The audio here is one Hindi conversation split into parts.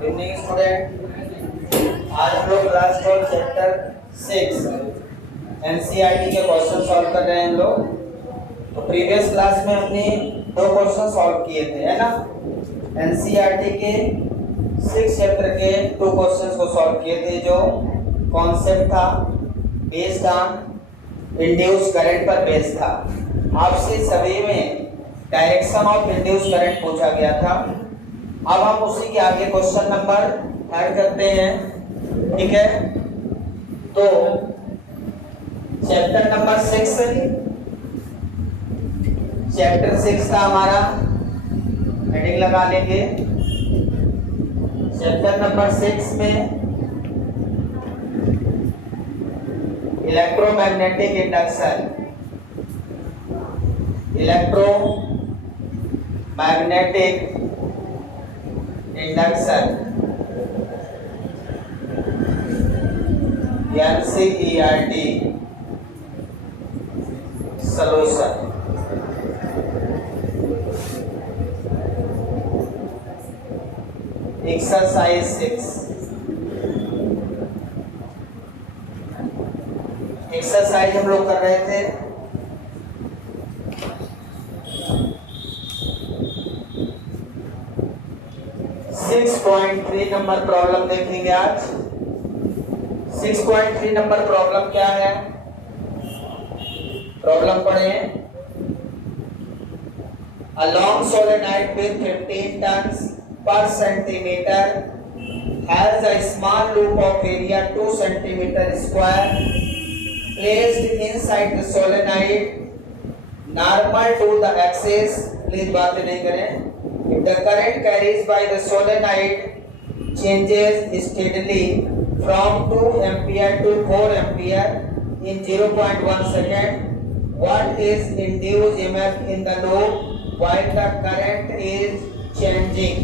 Good evening student. आज हम लोग क्लास 12 चैप्टर 6 एनसीईआरटी के क्वेश्चन सॉल्व कर रहे हैं हम लोग। तो प्रीवियस क्लास में हमने दो क्वेश्चन सॉल्व किए थे, है ना। एनसीईआरटी के 6 चैप्टर के दो क्वेश्चंस को सॉल्व किए थे, जो कॉन्सेप्ट था बेस्ड ऑन इंड्यूस करंट पर बेस्ड था। आपसे सभी में डायरेक्शन ऑफ इंड्यूस करंट पूछा गया था। अब हम उसी के आगे क्वेश्चन नंबर ऐड करते हैं, ठीक है। तो चैप्टर नंबर 6, चैप्टर 6 था हमारा, हेडिंग लगा लेंगे। चैप्टर नंबर 6 में electromagnetic induction, electromagnetic induction NCERT solution. Exercise 6, exercise हम लोग कर रहे थे। .3 नंबर प्रॉब्लम देखेंगे आज। 6.3 नंबर प्रॉब्लम क्या है, प्रॉब्लम पढ़े। A long solenoid with 15 tons per centimeter has a small loop of area 2 centimeter square placed inside the solenoid normal to the axis। Please बातें नहीं करें। If the current carries by the solenoid changes steadily from 2 ampere to 4 ampere in 0.1 second, what is induced EMF in the loop while the current is changing?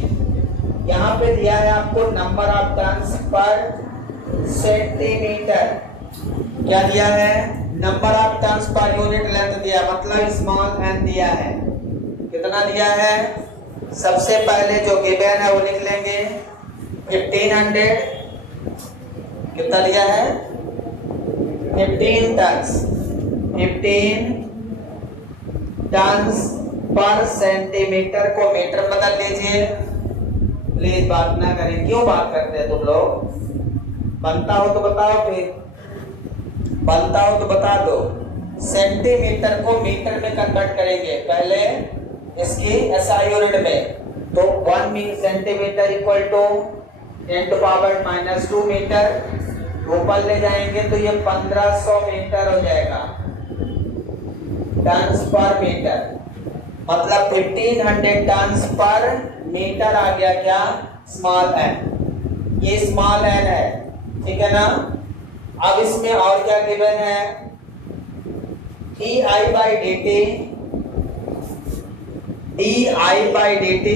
यहाँ पे दिया है आपको नंबर ऑफ टर्न्स पर सेंटीमीटर। क्या दिया है? Number of turns per unit length दिया, मतलब स्मॉल एन दिया है। कितना दिया है? सबसे पहले जो गिवन है वो लिख लेंगे 1500। कितना लिया है? 15 टन्स, 15 टन्स पर सेंटीमीटर को मीटर बदल लीजिए। प्लीज बात ना करें, क्यों बात करते हैं तुम लोग? बनता हो तो बताओ, फिर बनता हो तो बता दो। सेंटीमीटर को मीटर में कन्वर्ट करेंगे पहले इसकी एसआई यूनिट में। तो 1 सेंटीमीटर इक्वल टू 10⁻⁻2 मीटर। ऊपर ले जाएंगे तो ये 1500 मीटर हो जाएगा, टन्स पर मीटर। मतलब 1500 टन्स पर मीटर आ गया। क्या? Small N. ये स्मॉल एन है, ठीक है ना। अब इसमें और क्या गिवन है? di/dt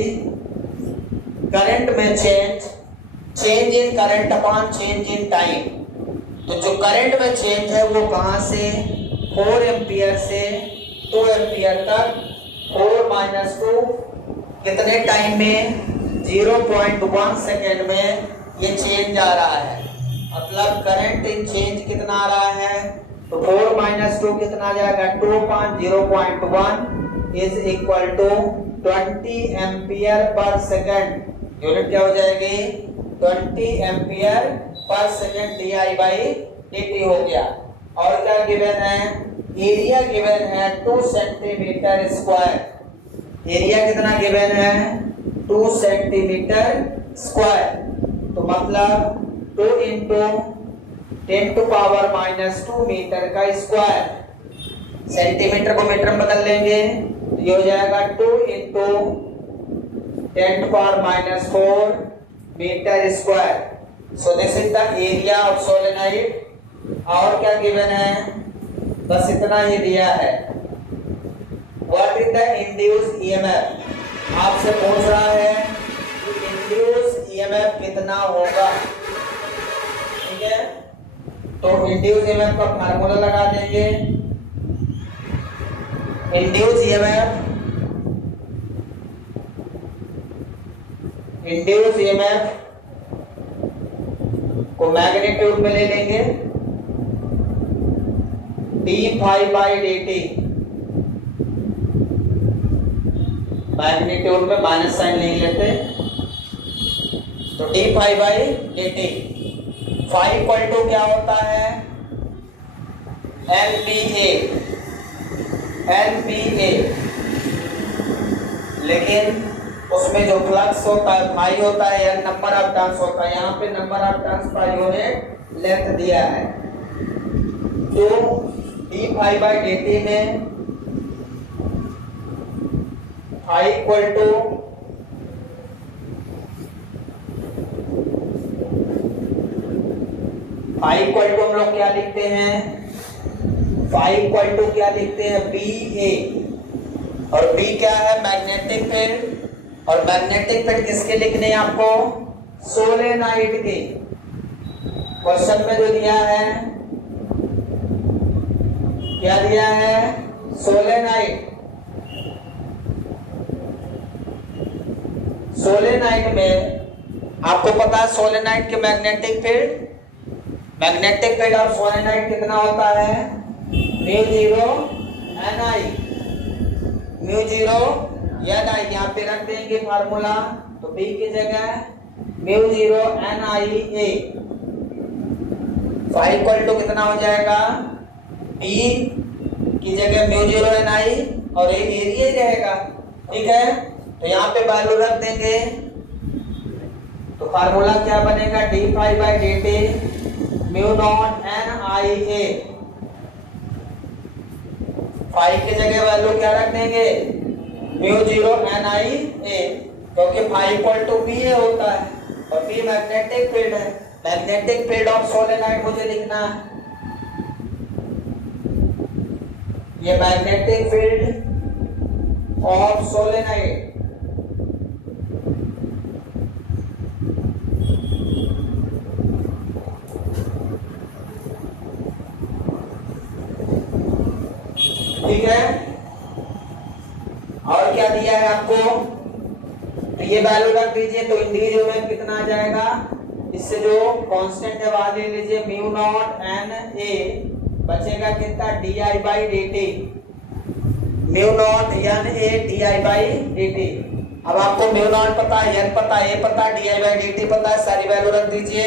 करंट में change in current upon change in time. तो जो करंट में चेंज है वो कहां से? 4 एम्पियर से 2 एम्पियर तक। 4 - 2 कितने टाइम में? 0.1 सेकेंड में ये चेंज आ रहा है। मतलब करंट इन चेंज कितना आ रहा है? तो 4 - 2 कितना आ जाएगा? 2 upon 0.1 is equal to 20 ampere per second. Unit क्या हो जाएगी? 20 एम्पियर पर सेकेंड di/dt हो गया। और क्या गिवन है? एरिया गिवन है 2 सेंटीमीटर स्क्वायर। एरिया कितना गिवन है? 2 सेंटीमीटर स्क्वायर। तो मतलब 2 × 10⁻⁻2 मीटर का स्क्वायर। सेंटीमीटर को मीटर में बदल लेंगे तो ये हो जाएगा 2 × 10⁻⁴ metre square. So this is the area of solenoid. और क्या गिवन है? बस इतना ही दिया है। What is the induced EMF? आपसे पूछ रहा है कि इंड्यूस्ड ईएमएफ कितना होगा, ठीक है। तो इंड्यूस्ड ईएमएफ का फार्मूला लगा देंगे। इंड्यूस्ड ईएमएफ को मैग्नीट्यूड में ले लेंगे, D phi by D T, magnitude में माइनस साइन ले लेते, तो D phi by D T. Phi equal to क्या होता है, L B A, L B A, लेकिन उसमें जो फ्लक्स होता है फाई होता है, या नंबर ऑफ टर्न्स होता है, यहाँ पे number of turns per unit length दिया है। तो D phi by D T में फाई इक्वल टू हम लोग क्या लिखते हैं, फाई इक्वल टू क्या लिखते हैं, बी ए, और बी क्या है, मैग्नेटिक फील्ड, और मैग्नेटिक फील्ड किसके लिखने हैं आपको, सोलेनॉइड के। क्वेश्चन में जो दिया है, क्या दिया है, सोलेनॉइड। सोलेनॉइड में आपको पता है सोलेनॉइड के मैग्नेटिक फील्ड ऑफ सोलेनॉइड कितना होता है, mu zero N I, mu zero N I. यहाँ पे रख देंगे फार्मूला, तो बी की जगह mu zero N I A, phi equal to कितना हो जाएगा, बी की जगह म्यू जीरो एन आई, और ये एरिया ही रहेगा, ठीक है। तो यहाँ पे वैल्यू रख देंगे, तो फार्मूला क्या बनेगा, D phi by D T mu not N I A, phi की जगह वैल्यू क्या रख देंगे, mu zero N I A, क्योंकि phi equal to B A होता है, और बी मैग्नेटिक फील्ड है। मैग्नेटिक फील्ड ऑफ सोलेनॉइड मुझे लिखना है, ये मैग्नेटिक फील्ड ऑफ सोलेनॉइड, ठीक है। और क्या दिया है आपको, तो ये वैल्यू रख दीजिए, तो इंडिविजुअल में कितना आ जाएगा, इससे जो कांस्टेंट है वहां ले लीजिए, म्यू नॉट एन ए, बचेगा कितना, D I by D T, mu not N A D I by D T. अब आपको म्यू नॉट पता है, एन पता है, ए पता है, D I by D T पता है, सारी वैल्यू रख दीजिए,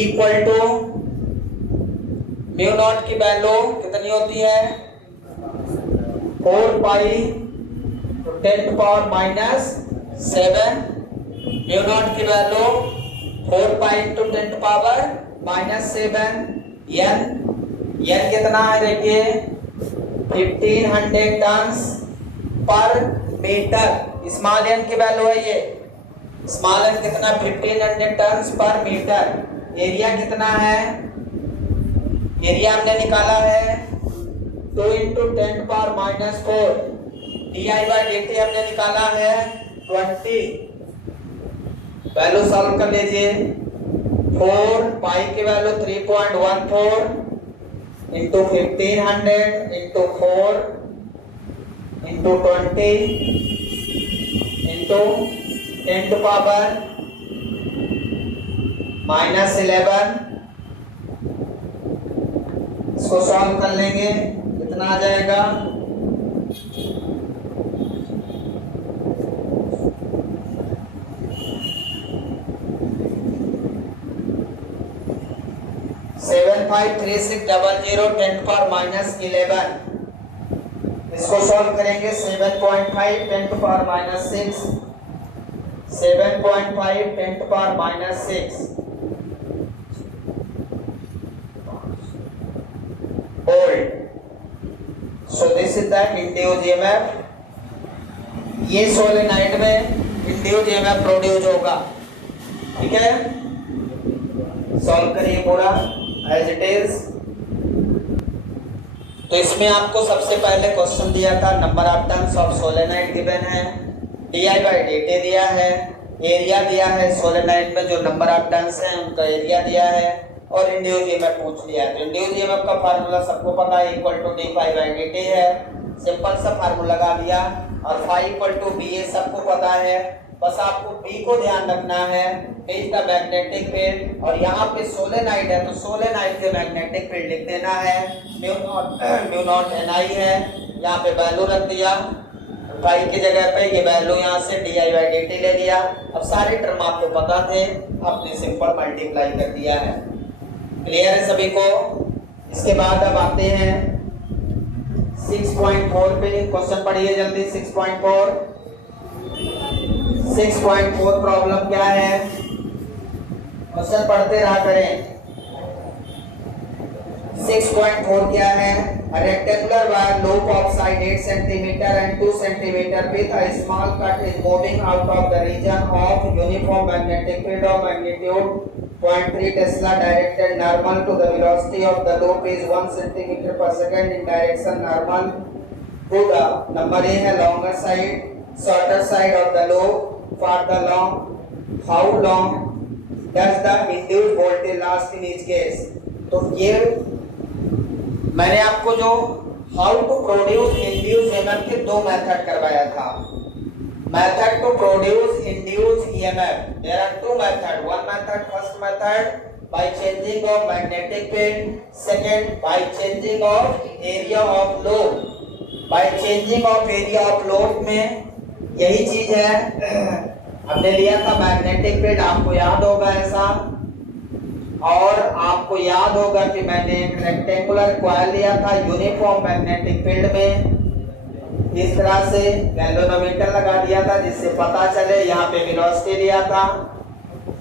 इक्वल टू म्यू नॉट की वैल्यू कितनी होती है, 4 pi 10 power minus 7, mu not की value 4 pi into 10 power minus 7, N कितना है देखिए, 1500 turns per metre, small N की वैल्यू है ये, स्मॉल एन कितना, 1500 टन्स पर मीटर। एरिया कितना है, एरिया हमने निकाला है 2 into 10 power minus 4, D I by D T हमने निकाला है 20, वैल्यू सॉल्व कर लीजिए, 4 पाई की value 3.14 into 1500 into 4 into 20 into 10 to power minus 11, इसको सॉल्व कर लेंगे, कितना आ जाएगा, 753600 10 पावर माइनस 11, इसको सॉल्व करेंगे, 7.5 10 power minus 6, 7.5 10 power minus 6 volt. So this is the induced EMF. ये सोलेनॉइड में इंड्यूस्ड EMF प्रोड्यूस होगा, ठीक है। सॉल्व करिए पूरा एज इट इज। तो इसमें आपको सबसे पहले क्वेश्चन दिया था, number of turns of solenoid given है, D I by D T दिया है, एरिया दिया है, सोलेनॉइड में जो नंबर ऑफ टर्न्स हैं उनका एरिया दिया है, और इंड्यूस्ड ईएमएफ पूछ लिया है। तो इंड्यूस्ड ईएमएफ का फार्मूला सबको पता है, equal to D phi by D T है, सिंपल सा फार्मूला लगा दिया। और phi equal to B A सबको पता है, बस आपको बी को ध्यान रखना है, इज द मैग्नेटिक फील्ड, और यहाँ पे सोलेनाइड है तो सोलेनाइड के मैग्नेटिक फील्ड लिख देना है, म्यू नॉट एन आई है, यहाँ पे वैल्यू रख दिया पाई की जगह पे, ये वैल्यू यहाँ से D I by D T ले लिया। अब सारे टर्म आपको पता थे, आपने सिंपल मल्टीप्लाई कर दिया है। क्लियर है सभी को? इसके बाद अब आते हैं 6.4 पे, क्वेश्चन पढ़िए जल्दी। 6.4 प्रॉब्लम क्या है, क्वेश्चन पढ़ते रहा करें। 6.4 क्या है? A rectangular wire loop of side 8 cm and 2 cm with a small cut is moving out of the region of uniform magnetic field of magnitude 0.3 Tesla directed normal to the velocity of the loop is 1 cm per second in direction normal to the number A है longer side, shorter side of the loop. For the long, how long does the induced voltage last in each case? तो ये मैंने आपको जो how to produce induce EMF के दो मेथड करवाया था। Method to produce induce EMF, there are two method. One method, first method by changing of magnetic field, second by changing of area of load. By changing of area of load में यही चीज है, हमने लिया था मैग्नेटिक फील्ड, आपको याद होगा ऐसा, और आपको याद होगा कि मैंने एक रेक्टेंगुलर कॉइल लिया था यूनिफॉर्म मैग्नेटिक फील्ड में, इस तरह से गैल्वेनोमीटर लगा दिया था जिससे पता चले। यहाँ पे वेलोसिटी लिया था,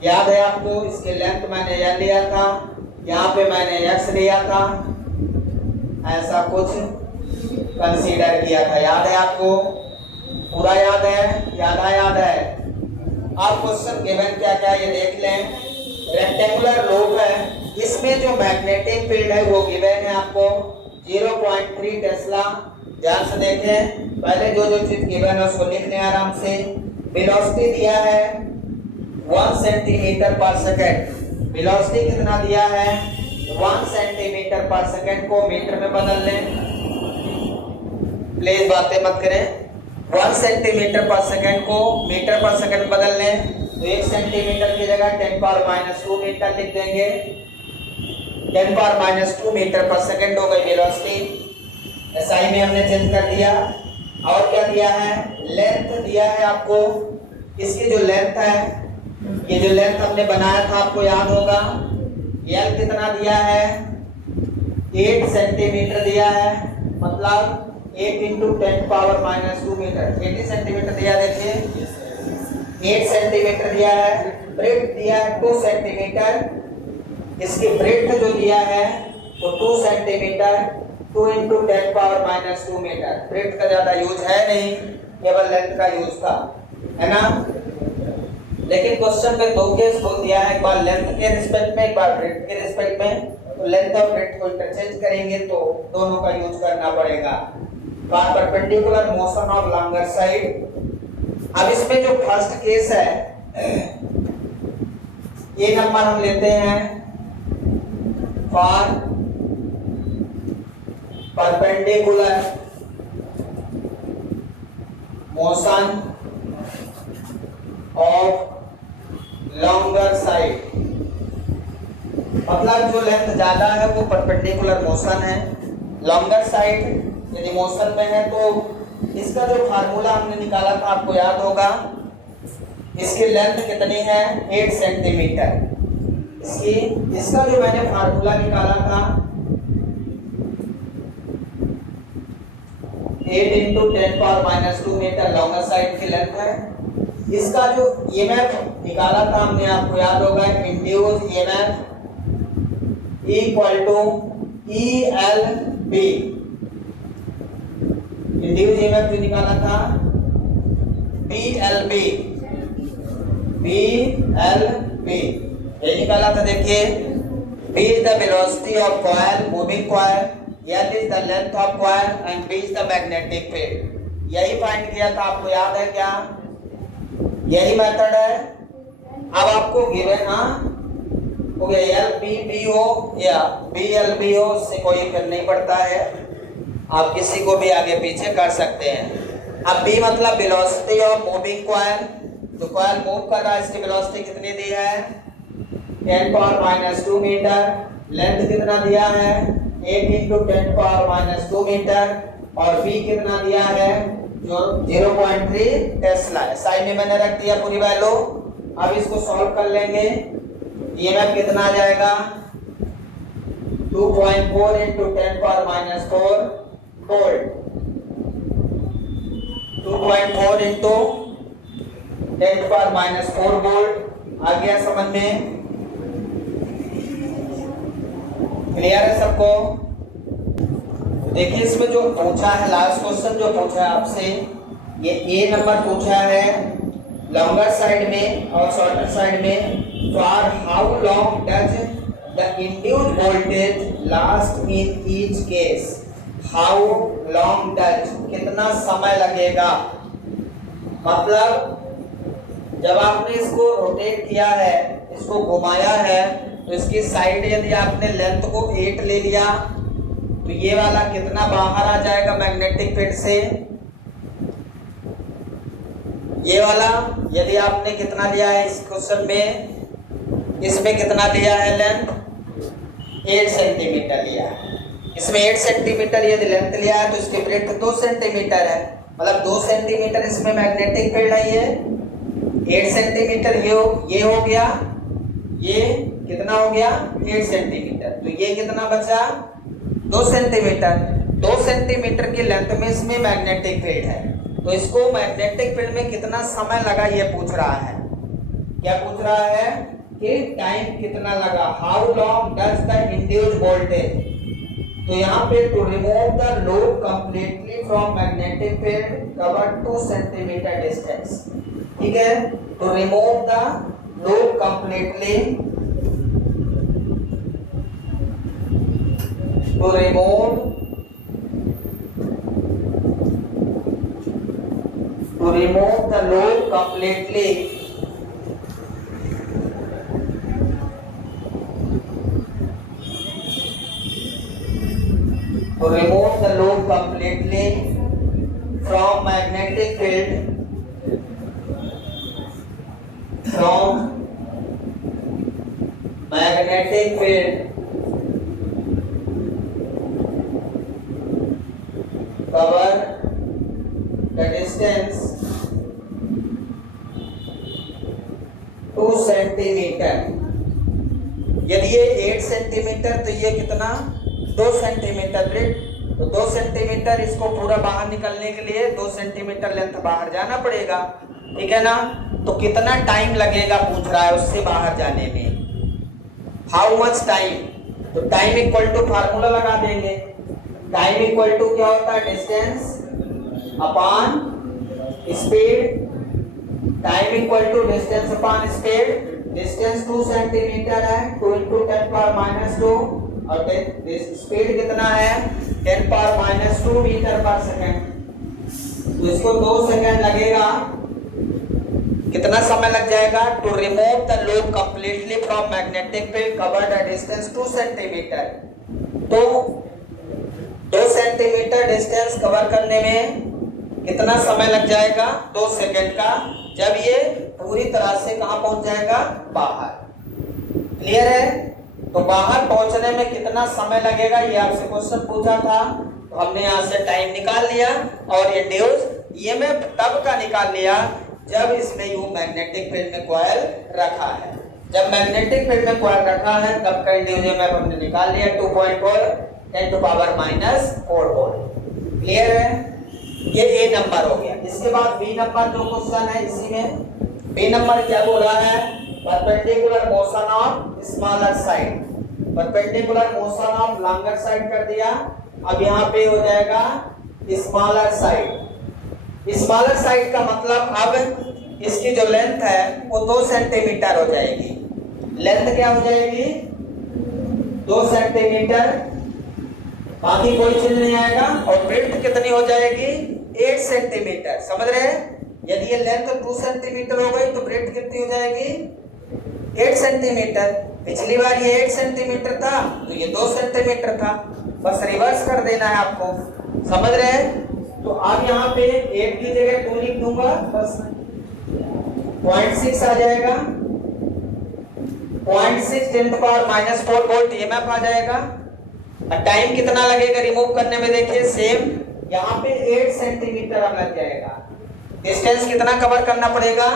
याद है आपको, इसके लेंथ मैंने यह लिया था, यहाँ पे मैंने एक्स लिया था, ऐसा कुछ कंसीडर किया था, याद है आपको? पूरा याद है? याद है? आप क्वेश्चन गिवन क्या क्या ये देख लें। रेक्टेंगुलर लूप है, इसमें जो मैग्नेटिक फील्ड है वो गिवन है आपको 0.3 टेस्ला। ध्यान से देखें, पहले जो जो चीज गिवन है उसको लिख लें आराम से। वेलोसिटी दिया है 1 सेंटीमीटर पर सेकंड, वेलोसिटी कितना दिया है? 1 सेंटीमीटर पर सेकंड को मीटर में बदल लें, प्लीज बातें मत करें। 1 सेंटीमीटर पर सेकंड को मीटर पर सेकंड बदल लें तो 1 सेंटीमीटर की जगह 10⁻² मीटर लिख देंगे। 10⁻² मीटर पर सेकंड हो गई वेलोसिटी। एसआई में हमने चेंज कर दिया। और क्या दिया है? लेंथ दिया है आपको, इसकी जो लेंथ है, ये जो लेंथ हमने बनाया था आपको याद होगा, एल कितना दिया है? 8 सेंटीमीटर दिया है, मतलब 8 × 10⁻² मीटर, 80 सेंटीमीटर दिया। देखिए 8 सेंटीमीटर दिया है, ब्रेड्थ दिया है 2 सेंटीमीटर, इसकी ब्रेड्थ जो दिया है वो 2 सेंटीमीटर, 2 × 10⁻² मीटर। ब्रेड्थ का ज्यादा यूज है नहीं, केवल लेंथ का यूज था, है ना? लेकिन क्वेश्चन में दो केस बोल दिया है, एक बार लेंथ के रिस्पेक्ट में, एक बार ब्रेड्थ के रिस्पेक्ट में। तो लेंथ और ब्रेड्थ को इंटरचेंज करेंगे तो दोनों का यूज करना पड़ेगा। Perpendicular motion of longer side. अब इसमें जो फर्स्ट केस है, ये नंबर हम लेते हैं for perpendicular motion of longer side, मतलब जो लेंथ ज्यादा है वो परपेंडिकुलर मोशन है। लॉन्गर साइड यदि मोशन में है तो इसका जो फार्मूला हमने निकाला था आपको याद होगा, इसकी लेंथ कितनी है? 8 सेंटीमीटर। इसका जो मैंने फार्मूला निकाला था 8 × 10⁻² मीटर लॉन्गर साइड की लेंथ है। इसका जो ईएमएफ निकाला था हमने आपको याद होगा, induce EMF = ELB। Induce EMF जो निकाला था BLB, ये निकाला था। देखिए, B is the velocity of coil, moving coil, L is the length of coil and B is the magnetic field। यही फाइंड किया था, आपको याद है क्या? यही मेथड है। अब आपको गिवन हो गया LBB हो या BLB हो, उससे कोई फर्क नहीं पड़ता है, आप किसी को भी आगे पीछे कर सकते हैं। अब B मतलब वेलोसिटी ऑफ मूविंग कॉइल, तो कॉइल मूव कर रहा है, इसकी वेलोसिटी कितनी दी है 10⁻⁻2 मीटर, लेंथ कितना दिया है 8 × 10⁻⁻2 मीटर, और v कितना दिया है जो 0.3 टेस्ला है। साइड में मैंने रख दिया पूरी वैल्यू। अब इसको सॉल्व कर लेंगे। ईएमएफ कितना आ जाएगा 2.4 × 10⁻⁻4 वोल्ट, 2.4 × 10⁻⁻4 वोल्ट। आ गया समझ में? क्लियर है सबको? देखिए इसमें जो पूछा है लास्ट क्वेश्चन जो पूछा है आपसे, ये ए नंबर पूछा है लॉन्गर साइड में और शॉर्टर साइड में। For how long does the induced voltage last in each case. How long does, कितना समय लगेगा, मतलब जब आपने इसको रोटेट किया है, इसको घुमाया है, तो इसकी साइड यदि आपने लेंथ को 8 ले लिया तो ये वाला कितना बाहर आ जाएगा मैग्नेटिक फील्ड से। ये वाला यदि आपने कितना लिया है इस क्वेश्चन में, इसमें कितना लिया है लेंथ 8 सेंटीमीटर लिया है। इसमें 8 सेंटीमीटर यदि लेंथ लिया है तो इसकी ब्रेड्थ 2 सेंटीमीटर है, मतलब 2 सेंटीमीटर इसमें मैग्नेटिक फील्ड है। ये 8 सेंटीमीटर ये हो गया, ये कितना हो गया 8 सेंटीमीटर, तो ये कितना बचा 2 सेंटीमीटर। 2 सेंटीमीटर की लेंथ में इसमें मैग्नेटिक फील्ड है, तो इसको मैग्नेटिक फील्ड में कितना समय लगा ये पूछ रहा है। क्या पूछ रहा है कि टाइम कितना लगा, how long does the induced voltage. तो यहाँ पे to remove the load completely from magnetic field cover 2 centimetre distance. ठीक है, to remove the load completely, to remove the load completely from magnetic field cover the distance 2 centimetre. यदि ये 8 सेंटीमीटर तो ये कितना 2 सेंटीमीटर ब्रेड, तो 2 सेंटीमीटर इसको पूरा बाहर निकलने के लिए 2 सेंटीमीटर लेंथ बाहर जाना पड़ेगा। ठीक है ना, तो कितना टाइम लगेगा पूछ रहा है उससे बाहर जाने में, हाउ मच टाइम। तो टाइम इक्वल टू फार्मूला लगा देंगे। टाइम इक्वल टू क्या होता है distance upon speed. Time equal to distance upon speed. Distance 2 centimetre है, 2 × 10⁻², और स्पीड कितना है 10⁻² मीटर पर सेकंड। तो इसको 2 सेकंड लगेगा। कितना समय लग जाएगा to remove the load completely from magnetic field covered at distance 2 centimetre. तो 2 सेंटीमीटर डिस्टेंस कवर करने में कितना समय लग जाएगा 2 सेकंड का, जब ये पूरी तरह से कहां पहुंच जाएगा बाहर। क्लियर है? तो बाहर पहुंचने में कितना समय लगेगा ये आपसे क्वेश्चन पूछा था, तो हमने यहां से टाइम निकाल लिया और इंड्यूस ईएमएफ तब का निकाल लिया जब इसमें यू मैग्नेटिक फील्ड में कॉइल रखा है। जब मैग्नेटिक फील्ड में कॉइल रखा है तब का इंड्यूस ईएमएफ हमने निकाल लिया 2.4 10⁻⁻4 वोल्ट। क्लियर है? ये ए नंबर हो गया। इसके बाद बी नंबर जो क्वेश्चन है इसी में, बी नंबर क्या बोला है perpendicular motion of smaller side. Perpendicular motion of longer side कर दिया, अब यहाँ पे हो जाएगा स्मॉलर साइड। स्मॉलर साइड का मतलब अब इसकी जो लेंथ है वो 2 सेंटीमीटर हो जाएगी। लेंथ क्या हो जाएगी 2 सेंटीमीटर, बाकी कोई चीज नहीं आएगा। और ब्रेड्थ कितनी हो जाएगी 8 सेंटीमीटर। समझ रहे हैं? यदि ये लेंथ 2 सेंटीमीटर हो गई तो ब्रेड्थ कितनी हो जाएगी 8 सेंटीमीटर। पिछली बार ये 8 सेंटीमीटर था तो ये 2 सेंटीमीटर था, बस रिवर्स कर देना है आपको। समझ रहे हैं? तो अब यहाँ पे 8 की जगह 2 लिख दूंगा बस। 0.6 आ जाएगा, 0.6 10⁻⁻⁴ वोल्ट ईएमएफ आ जाएगा। और टाइम कितना लगेगा रिमूव करने में, देखिए सेम यहाँ पे 8 सेंटीमीटर अब लग जाएगा। डिस्टेंस कितना कवर करना पड़ेगा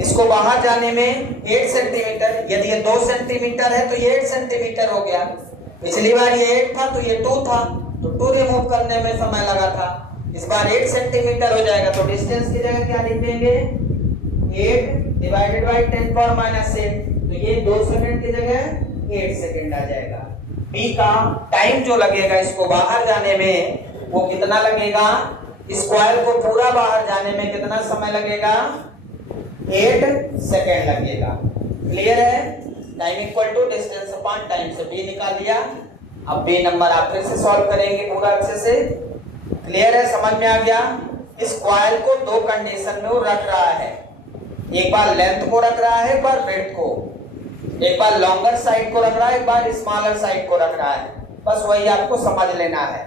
इसको बाहर जाने में, 8 सेंटीमीटर। यदि ये 2 सेंटीमीटर है तो ये 8 सेंटीमीटर हो गया। पिछली बार ये 8 था तो ये 2 था, तो 2 रिमूव करने में समय लगा था। इस बार 8 सेंटीमीटर हो जाएगा, तो डिस्टेंस की जगह क्या लिख देंगे, 8 डिवाइडेड बाई 10⁻⁸। तो ये 2 सेकंड की जगह 8 सेकंड आ जाएगा। बी का टाइम जो लगेगा इसको बाहर जाने में वो कितना लगेगा, इस कॉइल को पूरा बाहर जाने में कितना समय लगेगा, 8 सेकंड लगेगा। क्लियर है, time equal to distance upon time से बी निकाल दिया। अब बी नंबर आप फिर से सॉल्व करेंगे पूरा अच्छे से। क्लियर है, समझ में आ गया। इस कॉइल को 2 कंडीशन में वो रख रहा है, एक बार लेंथ को रख रहा है, एक बार ब्रेड्थ को, एक बार लॉन्गर साइड को रख रहा है, एक बार स्मॉलर साइड को रख रहा है। बस वही आपको समझ लेना है।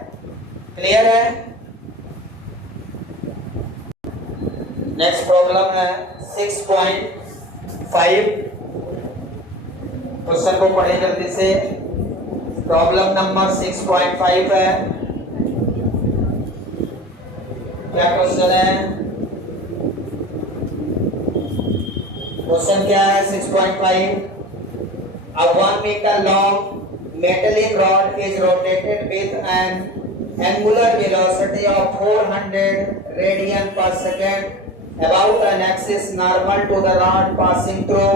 क्लियर है। नेक्स्ट प्रॉब्लम है 6.5। क्वेश्चन को पढ़े जल्दी से। प्रॉब्लम नंबर 6.5 है। क्या क्वेश्चन है, क्वेश्चन क्या है 6.5। A 1 meter long metallic rod is rotated with an angular velocity of 400 radian per second about an axis normal to the rod passing through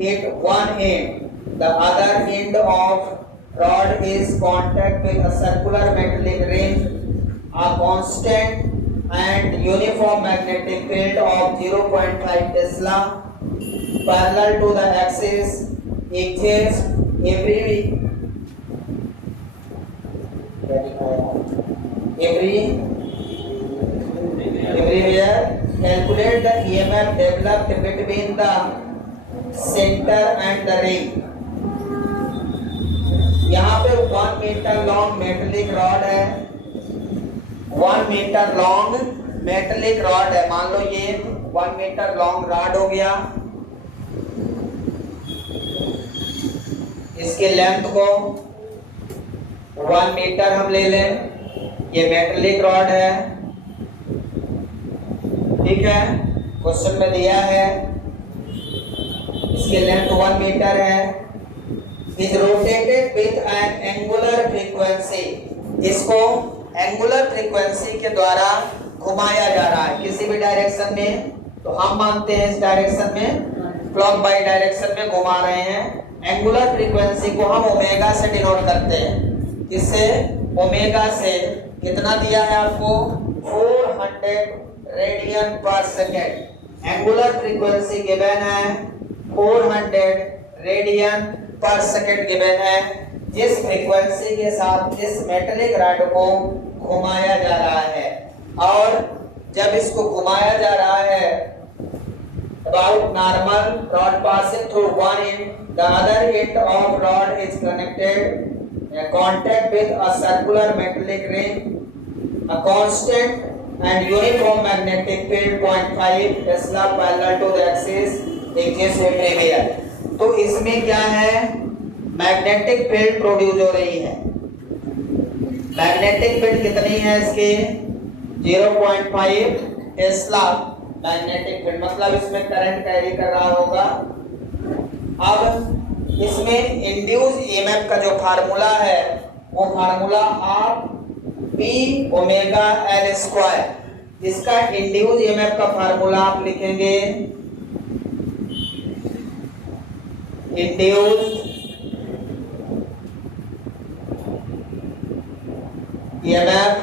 it one end. The other end of rod is contact with a circular metallic ring. A constant and uniform magnetic field of 0.5 Tesla parallel to the axis exists everywhere. Calculate the EMF developed between the center and the ring. यहाँ पे 1 मीटर लॉन्ग मेटलिक रॉड है, 1 मीटर लॉन्ग मेटलिक रॉड है। मान लो ये 1 मीटर लॉन्ग रॉड हो गया। इसके लेंथ को 1 मीटर हम ले लें, ये मेटलिक रॉड है। ठीक है, क्वेश्चन में दिया है इसकी लेंथ 1 मीटर है। Is rotated with an angular frequency, इसको एंगुलर फ्रीक्वेंसी के द्वारा घुमाया जा रहा है किसी भी डायरेक्शन में। तो हम मानते हैं इस डायरेक्शन में, क्लॉक बाई डायरेक्शन में घुमा रहे हैं। एंगुलर फ्रीक्वेंसी को हम ओमेगा से डिनोट करते हैं। इससे ओमेगा से कितना दिया है आपको, 400 रेडियन पर सेकेंड। एंगुलर फ्रीक्वेंसी गिवन है 400 रेडियन पर सेकेंड गिवन है। जिस फ्रीक्वेंसी के साथ इस मेटलिक रॉड को घुमाया जा रहा है, और जब इसको घुमाया जा रहा है about normal rod passing through one end, the other end of rod is connected contact with a circular metallic ring. A constant and uniform magnetic field 0.5 Tesla parallel to the axis exists everywhere. तो इसमें क्या है, मैग्नेटिक फील्ड प्रोड्यूस हो रही है। मैग्नेटिक फील्ड कितनी है इसकी, 0.5 टेस्ला मैग्नेटिक फील्ड, मतलब इसमें करंट कैरी कर रहा होगा। अब इसमें इंड्यूस ईएमएफ का जो फार्मूला है वो formula half P omega L square. इसका इंड्यूस ईएमएफ का फार्मूला आप लिखेंगे, induce EMF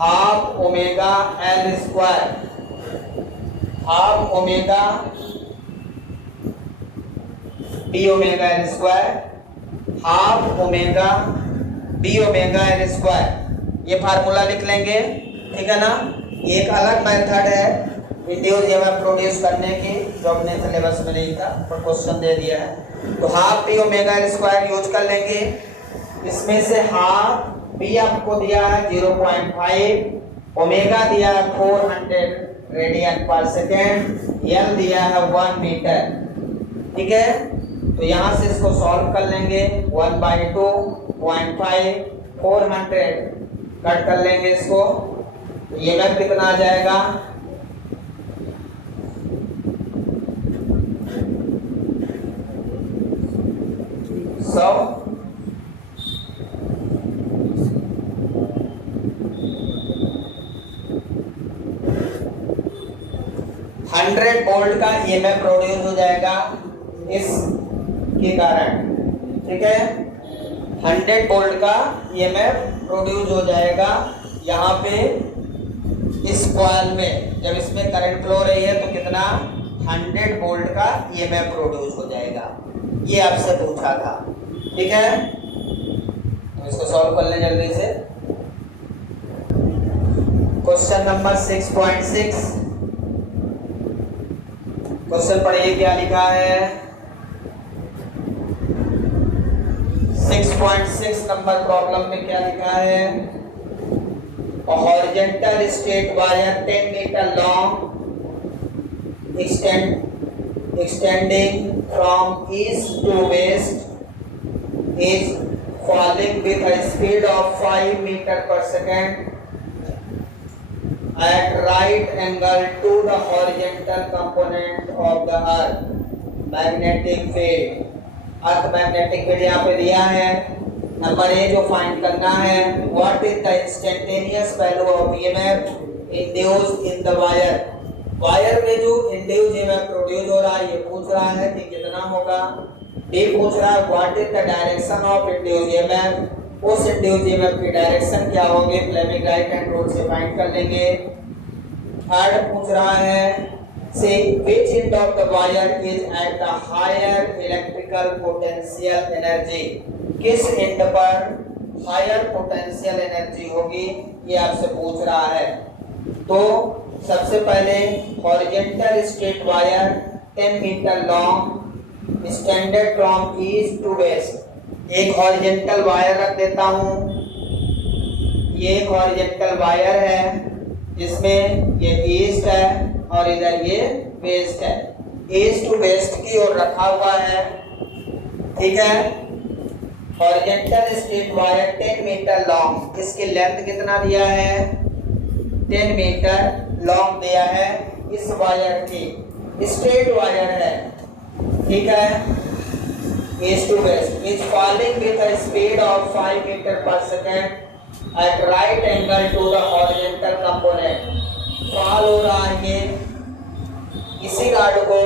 half omega L square, half omega B omega L square, half omega B omega L square. ये फार्मूला लिख लेंगे, ठीक है ना। एक अलग मेथड है इंड्यूस ईएमएफ प्रोड्यूस करने की, जो अपने सिलेबस में नहीं था पर क्वेश्चन दे दिया है। तो half B omega L square use कर लेंगे। इसमें से हाफ बी आपको दिया है 0.5, ओमेगा दिया है 400 रेडियन पर सेकेंड, एल दिया है 1 मीटर। ठीक है, तो यहाँ से इसको सॉल्व कर लेंगे। 1/2 0.5 400 कट कर लेंगे इसको, ईएमएफ कितना आ जाएगा 100। 100 वोल्ट का ईएमएफ प्रोड्यूस हो जाएगा इस के कारण। ठीक है, 100 वोल्ट का ईएमएफ प्रोड्यूस हो जाएगा यहाँ पे इस कॉइल में। जब इसमें करंट फ्लो रही है तो कितना 100 वोल्ट का ईएमएफ प्रोड्यूस हो जाएगा, ये आपसे पूछा था। ठीक है, तो इसको सॉल्व कर ले जल्दी से। क्वेश्चन नंबर 6.6, क्वेश्चन पढ़िए क्या लिखा है। 6.6 नंबर प्रॉब्लम में क्या लिखा है। Horizontal straight wire 10 metre long extending from east to west is falling with a speed of 5 meter per second at right angle to the horizontal component of the earth magnetic field। Earth magnetic field यहाँ पे दिया है। नंबर ए जो फाइंड करना है, what is the instantaneous value of EMF induced in the wire. Wire में जो इंड्यूस ईएमएफ प्रोड्यूस हो रहा है ये पूछ रहा है कि कितना होगा। डी पूछ रहा है what is the direction of induce EMF, उस इंड्यूस ईएमएफ की डायरेक्शन क्या होगी, फ्लेमिंग राइट हैंड रूल से फाइंड कर लेंगे। थर्ड पूछ रहा है से which end of the wire is at the higher electrical potential energy, किस एंड पर हायर पोटेंशियल एनर्जी होगी, ये आपसे पूछ रहा है। तो सबसे पहले horizontal straight wire 10 metre long standard from east to west. एक हॉरिजॉन्टल वायर रख देता हूँ, ये एक हॉरिजॉन्टल वायर है जिसमें ये ईस्ट है और इधर ये वेस्ट है, ईस्ट टू वेस्ट की ओर रखा हुआ है। ठीक है, horizontal straight wire 10 metre long, इसकी लेंथ कितना दिया है 10 मीटर लॉन्ग दिया है। इस वायर की स्ट्रेट वायर है, ठीक है, east to west is falling with a speed of 5 metre per second at right angle to the horizontal component. Fall हो रहा है ये इसी रॉड को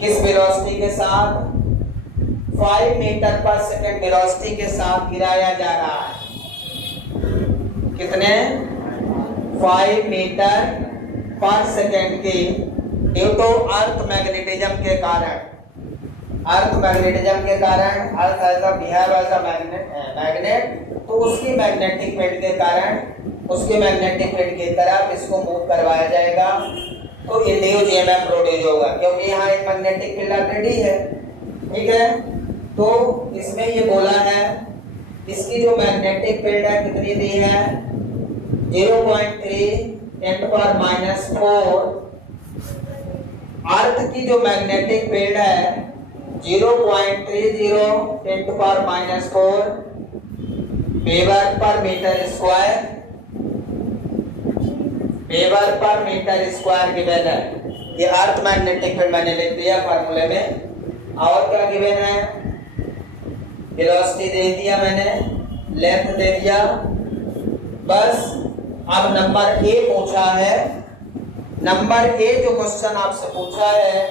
किस वेलोसिटी के साथ 5 मीटर पर सेकेंड वेलोसिटी के साथ गिराया जा रहा है। कितने 5 मीटर पर सेकेंड की ड्यू टू अर्थ मैग्नेटिज्म के कारण। अर्थ मैग्नेटिज्म के कारण earth as a behave as a magnet, तो उसकी मैग्नेटिक फील्ड के कारण उसके मैग्नेटिक फील्ड की तरफ इसको मूव करवाया जाएगा तो इंड्यूस ईएमएफ प्रोड्यूस होगा, क्योंकि यहाँ एक मैग्नेटिक फील्ड ऑलरेडी है। ठीक है, तो इसमें ये बोला है इसकी जो मैग्नेटिक फील्ड है कितनी दी है 0.3 × -4। अर्थ की जो मैग्नेटिक फील्ड है 0.30 × -4 weber per metre square, weber per metre square given है। ये अर्थ मैग्नेटिक फील्ड मैंने लिख दिया फार्मूले में। और क्या गिवन है, वेलोसिटी दे दिया मैंने, लेंथ दे दिया। बस अब नंबर ए पूछा है, नंबर ए जो क्वेश्चन आपसे पूछा है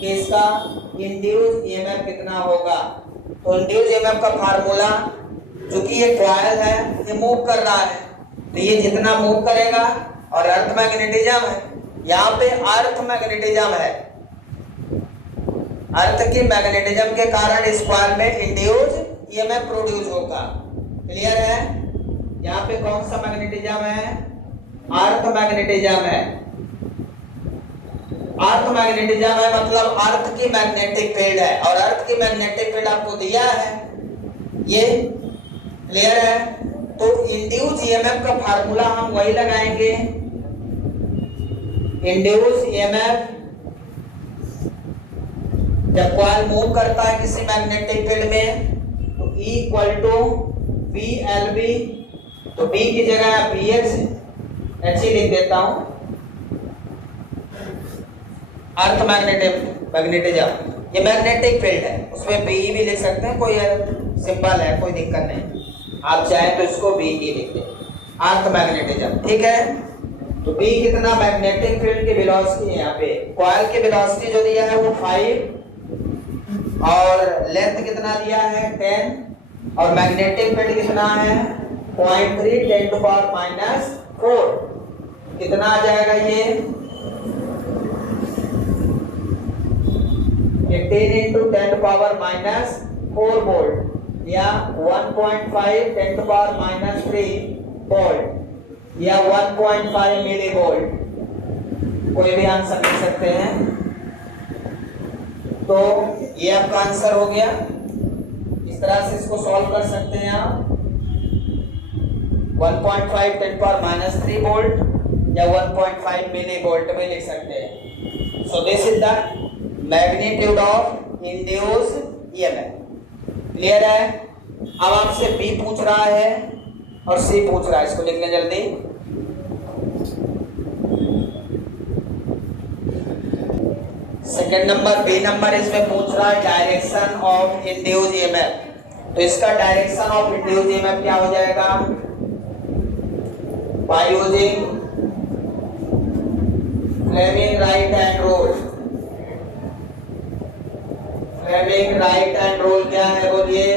कि इसका इंड्यूस ईएमएफ कितना होगा। तो इंड्यूस ईएमएफ का फार्मूला, चूंकि ये कॉइल है ये मूव कर रहा है तो ये जितना मूव करेगा, और अर्थ मैग्नेटिज्म है, यहाँ पे अर्थ मैग्नेटिज्म है, अर्थ की मैग्नेटिज्म के कारण इस कॉइल में इंड्यूस ईएमएफ प्रोड्यूस होगा। क्लियर है, यहाँ पे कौन सा मैग्नेटिज्म है, अर्थ मैग्नेटिज्म है। अर्थ मैग्नेटिज्म है मतलब अर्थ की मैग्नेटिक फील्ड है, और अर्थ की मैग्नेटिक फील्ड आपको दिया है ये। क्लियर है, तो इंड्यूस ईएमएफ का फार्मूला हम वही लगाएंगे इंड्यूस ईएमएफ जब कॉइल मूव करता है किसी मैग्नेटिक फील्ड में तो E equal to B L B, तो B की जगह बी एच ही लिख देता हूं, अर्थ मैग्नेटिज्म, ये मैग्नेटिक फील्ड है, उसमें बी भी लिख सकते हैं, कोई सिंपल है, कोई दिक्कत नहीं, आप चाहें तो इसको बी ही लिख दें, अर्थ मैग्नेटिज्म, ठीक है। तो बी कितना, मैग्नेटिक फील्ड की वेलोसिटी है, यहाँ पे कॉइल की वेलोसिटी जो दिया है वो 5 और लेंथ कितना दिया है 10 और मैग्नेटिक फील्ड कितना है 0.3 10⁻⁴, कितना आ जाएगा ये 15 × 10⁻⁴ वोल्ट या 1.5 10⁻³ वोल्ट या 1.5 मिली वोल्ट, कोई भी आंसर लिख सकते हैं। तो ये आपका आंसर हो गया, इस तरह से इसको सॉल्व कर सकते हैं आप, 1.5 10⁻³ वोल्ट या 1.5 मिली वोल्ट में लिख सकते हैं। सो this is the magnitude of induce EMF. Clear है? अब आपसे बी पूछ रहा है और सी पूछ रहा है, इसको लिख लें जल्दी। सेकेंड नंबर बी नंबर इसमें पूछ रहा है डायरेक्शन ऑफ इंड्यूस ईएमएफ, तो इसका डायरेक्शन ऑफ इंड्यूस ईएमएफ क्या हो जाएगा, by using Fleming right hand rule. Fleming right hand rule क्या है बोलिए?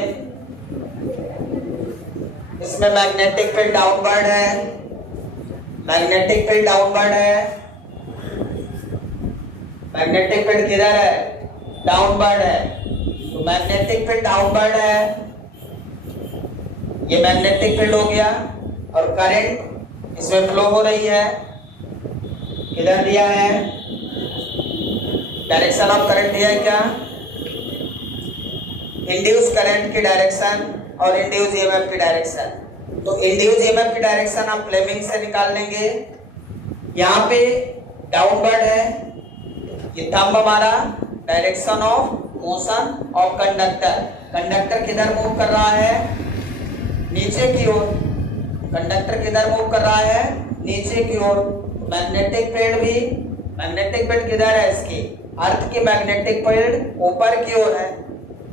इसमें मैग्नेटिक फील्ड डाउनवर्ड है, मैग्नेटिक फील्ड डाउनवर्ड है, मैग्नेटिक फील्ड किधर है, डाउनवर्ड है, तो मैग्नेटिक फील्ड डाउनवर्ड है, ये मैग्नेटिक फील्ड हो गया और करंट इसमें फ्लो हो रही है, किधर दिया है, डायरेक्शन ऑफ करंट दिया है क्या, इंड्यूस करंट की डायरेक्शन और इंड्यूस ईएमएफ की डायरेक्शन। तो इंड्यूस ईएमएफ की डायरेक्शन आप फ्लेमिंग से निकाल लेंगे, यहाँ पे डाउनवर्ड है, ये थंब हमारा direction of motion of conductor, conductor किधर मूव कर रहा है, नीचे की ओर, कंडक्टर किधर मूव कर रहा है, नीचे की ओर। मैग्नेटिक फील्ड भी, मैग्नेटिक फील्ड किधर है इसकी, अर्थ की मैग्नेटिक फील्ड ऊपर की ओर है,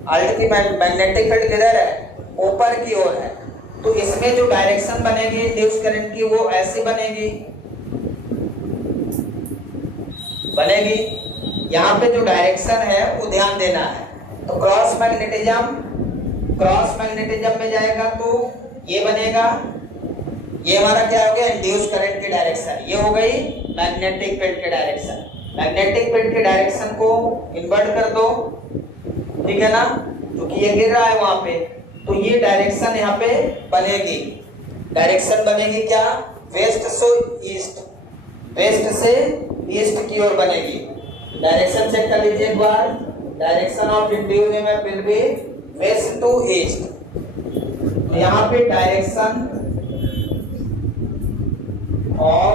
अर्थ की मैग्नेटिक फील्ड किधर है, ऊपर की ओर है, तो इसमें जो डायरेक्शन बनेगी इंड्यूस करंट की वो ऐसी बनेगी, यहाँ पे जो डायरेक्शन है वो ध्यान देना है। तो क्रॉस मैग्नेटिज्म में जाएगा तो ये बनेगा, ये हमारा क्या हो गया, इंड्यूस करंट की डायरेक्शन, ये हो गई मैग्नेटिक फील्ड की डायरेक्शन। मैग्नेटिक फील्ड की डायरेक्शन को इन्वर्ट कर दो, ठीक है ना, क्योंकि ये गिर रहा है वहां पे, तो ये डायरेक्शन यहाँ पे बनेगी, डायरेक्शन बनेगी क्या, वेस्ट से ईस्ट, वेस्ट से ईस्ट की ओर बनेगी। डायरेक्शन चेक कर लीजिए एक बार, direction of induce EMF will be west to east, तो यहाँ पे direction of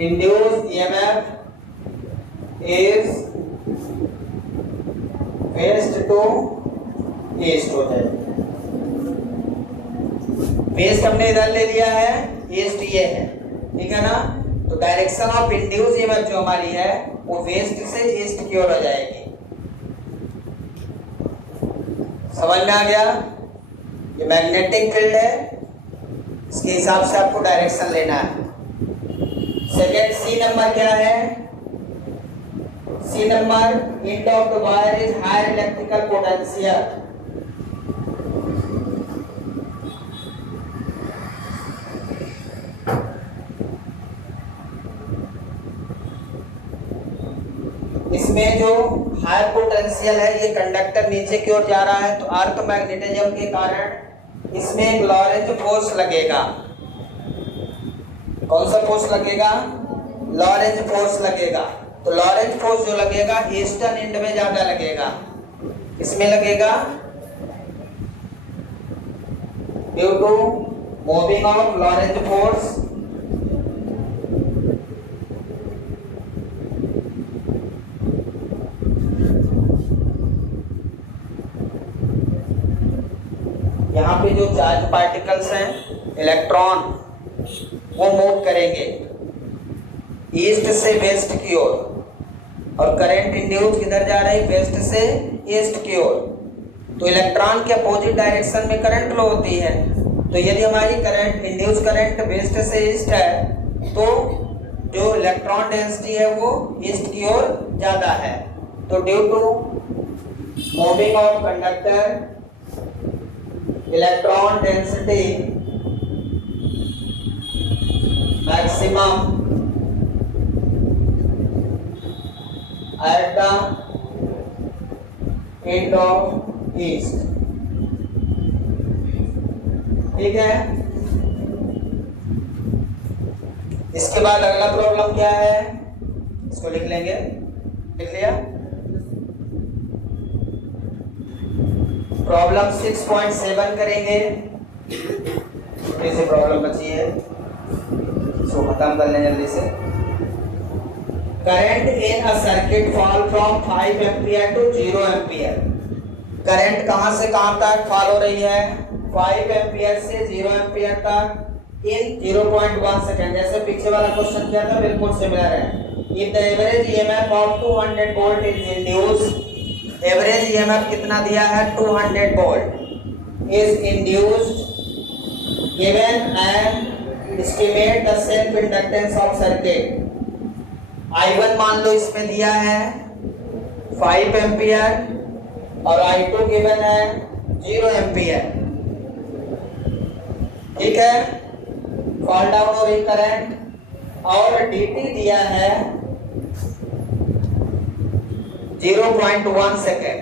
induce EMF is west to east हो जाए, वेस्ट हमने इधर ले लिया है, ईस्ट ये है, ठीक है ना, तो डायरेक्शन ऑफ इंड्यूस ईएमएफ जो हमारी है वो वेस्ट से ईस्ट की ओर हो जाएगी। समझ में आ गया? ये मैग्नेटिक फील्ड है, इसके हिसाब से आपको डायरेक्शन लेना है। सेकेंड सी नंबर क्या है, C number, end of the wire is higher electrical potential. इसमें जो हाई पोटेंशियल है, ये कंडक्टर नीचे की ओर जा रहा है, तो अर्थ मैग्नेटिज्म के कारण इसमें एक लॉरेंज फोर्स लगेगा। कौन सा फोर्स लगेगा, लॉरेंज फोर्स लगेगा, तो लॉरेंज फोर्स जो लगेगा ईस्टर्न एंड में ज्यादा लगेगा, इसमें लगेगा due to moving of Lorentz force यहाँ पे जो चार्ज पार्टिकल्स हैं इलेक्ट्रॉन वो मूव करेंगे ईस्ट से वेस्ट की ओर, और करंट इंड्यूस किधर जा रहा है, वेस्ट से ईस्ट की ओर। तो इलेक्ट्रॉन के अपोजिट डायरेक्शन में करंट फ्लो होती है। तो यदि हमारी करंट इंड्यूस करंट वेस्ट से ईस्ट है तो जो इलेक्ट्रॉन डेंसिटी है वो ईस्ट की ओर ज़्यादा है। तो due to moving of conductor electron density maximum at the end of east। ठीक है, इसके बाद अगला प्रॉब्लम क्या है, इसको लिख लेंगे। लिख लिया? प्रॉब्लम 6.7 करेंगे। छोटी सी प्रॉब्लम बची है, इसको खत्म कर लें जल्दी से। Current in a circuit fall from 5 ampere to 0 ampere. Current कहां से कहां तक फॉल हो रही है, 5 एम्पियर से 0 एम्पियर तक इन 0.1 सेकंड। जैसे पीछे वाला क्वेश्चन किया था बिल्कुल सिमिलर है। If the average EMF of 200 volt is induced, average EMF कितना दिया है, 200 volt is induced, given and estimate the self inductance of circuit. I1 मान लो इसमें दिया है 5 एम्पियर और I2 गिवन है 0 एम्पियर। ठीक है, फॉल डाउन हो रही करंट, और dt दिया है 0.1 सेकेंड।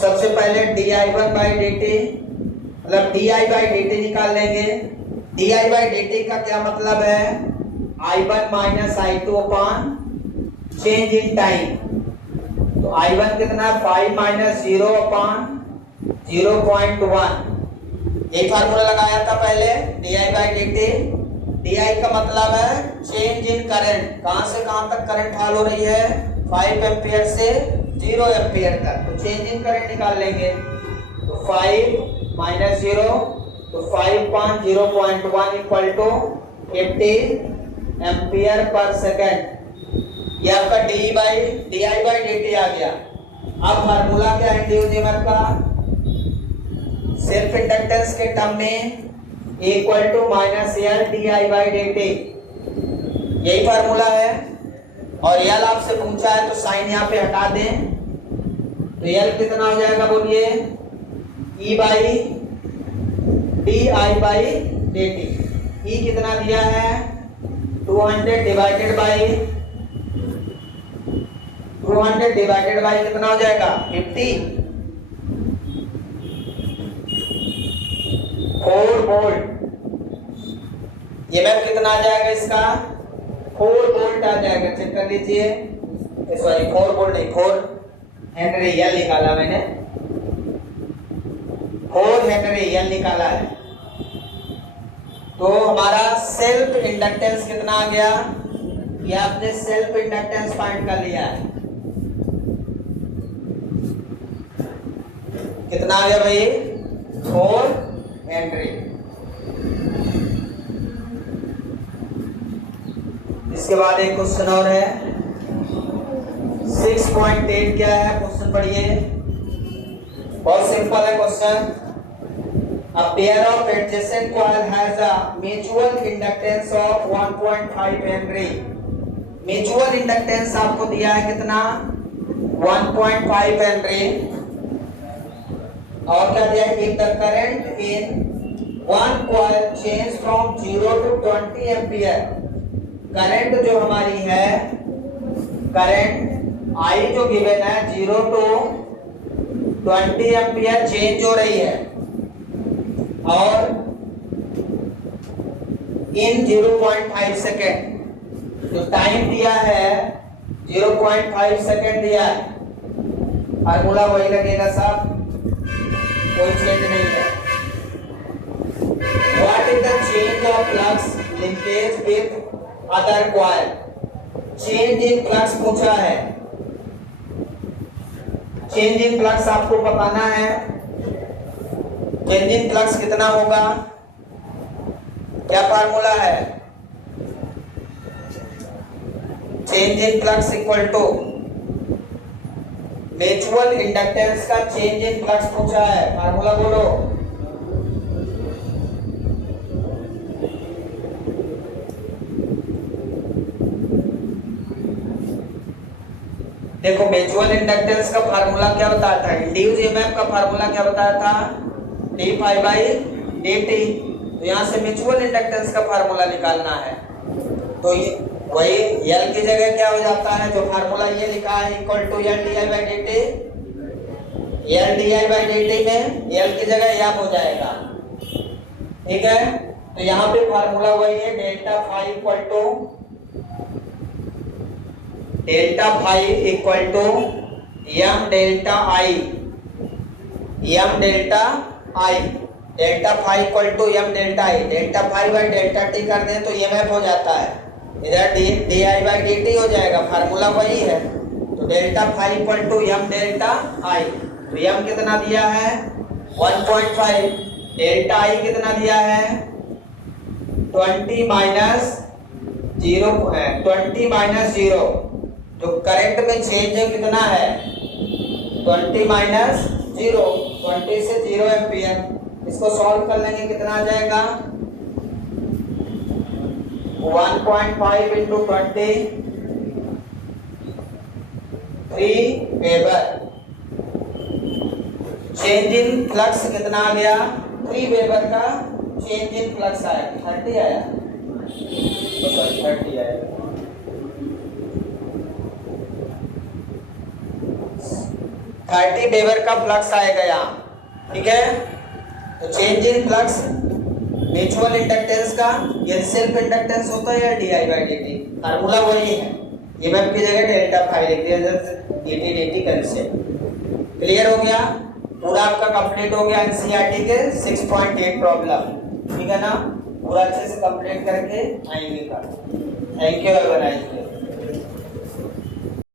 सबसे पहले di1/dt मतलब di/dt निकाल लेंगे। di/dt का क्या मतलब है, I1 minus I2 upon change in time. तो I1 कितना, 5 माइनस 0 अपॉन 0.1। एक फार्मूला लगाया था पहले di/dt। di का मतलब है चेंज इन करंट, कहां से कहां तक करंट फॉल हो रही है, 5 एम्पियर से 0 एम्पियर तक। तो चेंज इन करंट निकाल लेंगे। तो 5 माइनस 0, तो 5 upon 0.1 equal to 50 ampere per second. ये आपका di/dt आ गया। अब फार्मूला क्या है इंड्यूस्ड ईएमएफ का, सेल्फ इंडक्टेंस के टर्म में equal to minus L di/dt, यही फार्मूला है। और एल आपसे पूछा है तो साइन यहाँ पे हटा दें, तो एल कितना हो जाएगा बोलिए, e/di/dt। ई कितना दिया है, 200 डिवाइडेड बाई कितना हो जाएगा, 50। 4 वोल्ट। ये मैप कितना आ जाएगा इसका, 4 वोल्ट आ जाएगा। चेक कर लीजिए, सॉरी 4 वोल्ट नहीं, 4 हेनरी एल निकाला मैंने, 4 हेनरी एल निकाला है। तो हमारा सेल्फ इंडक्टेंस कितना आ गया, ये आपने सेल्फ इंडक्टेंस फाइंड कर लिया है। कितना आ गया भाई, 4 हेनरी। इसके बाद एक क्वेश्चन और है, 6.8 क्या है, क्वेश्चन पढ़िए। बहुत सिंपल है question. A pair of adjacent coil has a mutual inductance of 1.5 Henry। Mutual inductance आपको दिया है कितना, 1.5 हेनरी। और क्या दिया है, if the current in one coil change from 0 to 20 ampere. Current जो हमारी है, करंट I जो गिवन है 0 to 20 एम्पियर चेंज हो रही है, और इन 0.5 सेकेंड। जो टाइम दिया है 0.5 सेकेंड दिया है, फार्मूला वही लगेगा साहब, कोई चेंज नहीं है। What is the change of flux linkage with other coil. Change in flux पूछा है, चेंज इन फ्लक्स आपको बताना है। चेंज इन फ्लक्स कितना होगा, क्या फार्मूला है, change in flux equal to mutual inductance का चेंज इन फ्लक्स पूछा है, फार्मूला बोलो। देखो म्यूचुअल इंडक्टेंस का फार्मूला क्या बताया था, इंड्यूस ईएमएफ का फार्मूला क्या बताया था, D phi by D T. तो यहाँ से म्यूचुअल इंडक्टेंस का फार्मूला निकालना है, तो ये वही एल की जगह क्या हो जाता है, जो फार्मूला ये लिखा है equal to L D I by D T, L D I by D T में एल की जगह एम हो जाएगा, ठीक है। तो यहाँ पे फार्मूला वही है, delta phi equal to delta phi equal to M delta I, M delta I, delta phi equal to M delta I, delta phi by delta T कर दें तो ईएमएफ हो जाता है, इधर D I by D T हो जाएगा, फार्मूला वही है। तो delta phi equal to M delta I, तो एम कितना दिया है 1.5, डेल्टा आई कितना दिया है 20 माइनस 0, जो करंट में चेंज है कितना है 20 माइनस 0, 20 से 0 एम्पियर। इसको सॉल्व कर लेंगे कितना आ जाएगा 1.5 into 20 3 weber. Change in flux कितना आ गया 3 वेबर का चेंज इन फ्लक्स आया, 30 आया, सॉरी 30 आया, 30 वेबर का फ्लक्स आएगा यहाँ, ठीक है। तो change in flux mutual inductance का ये सेल्फ इंडक्टेंस होता है या D I by D T, formula वही है, ईएमएफ की जगह डेल्टा फाई लिख दिया डी टी कंसेप्ट। क्लियर हो गया, पूरा आपका कंप्लीट हो गया एनसीईआरटी के 6.8 प्रॉब्लम, ठीक है ना, पूरा अच्छे से कंप्लीट करके आएंगे कल। Thank you, have a nice day.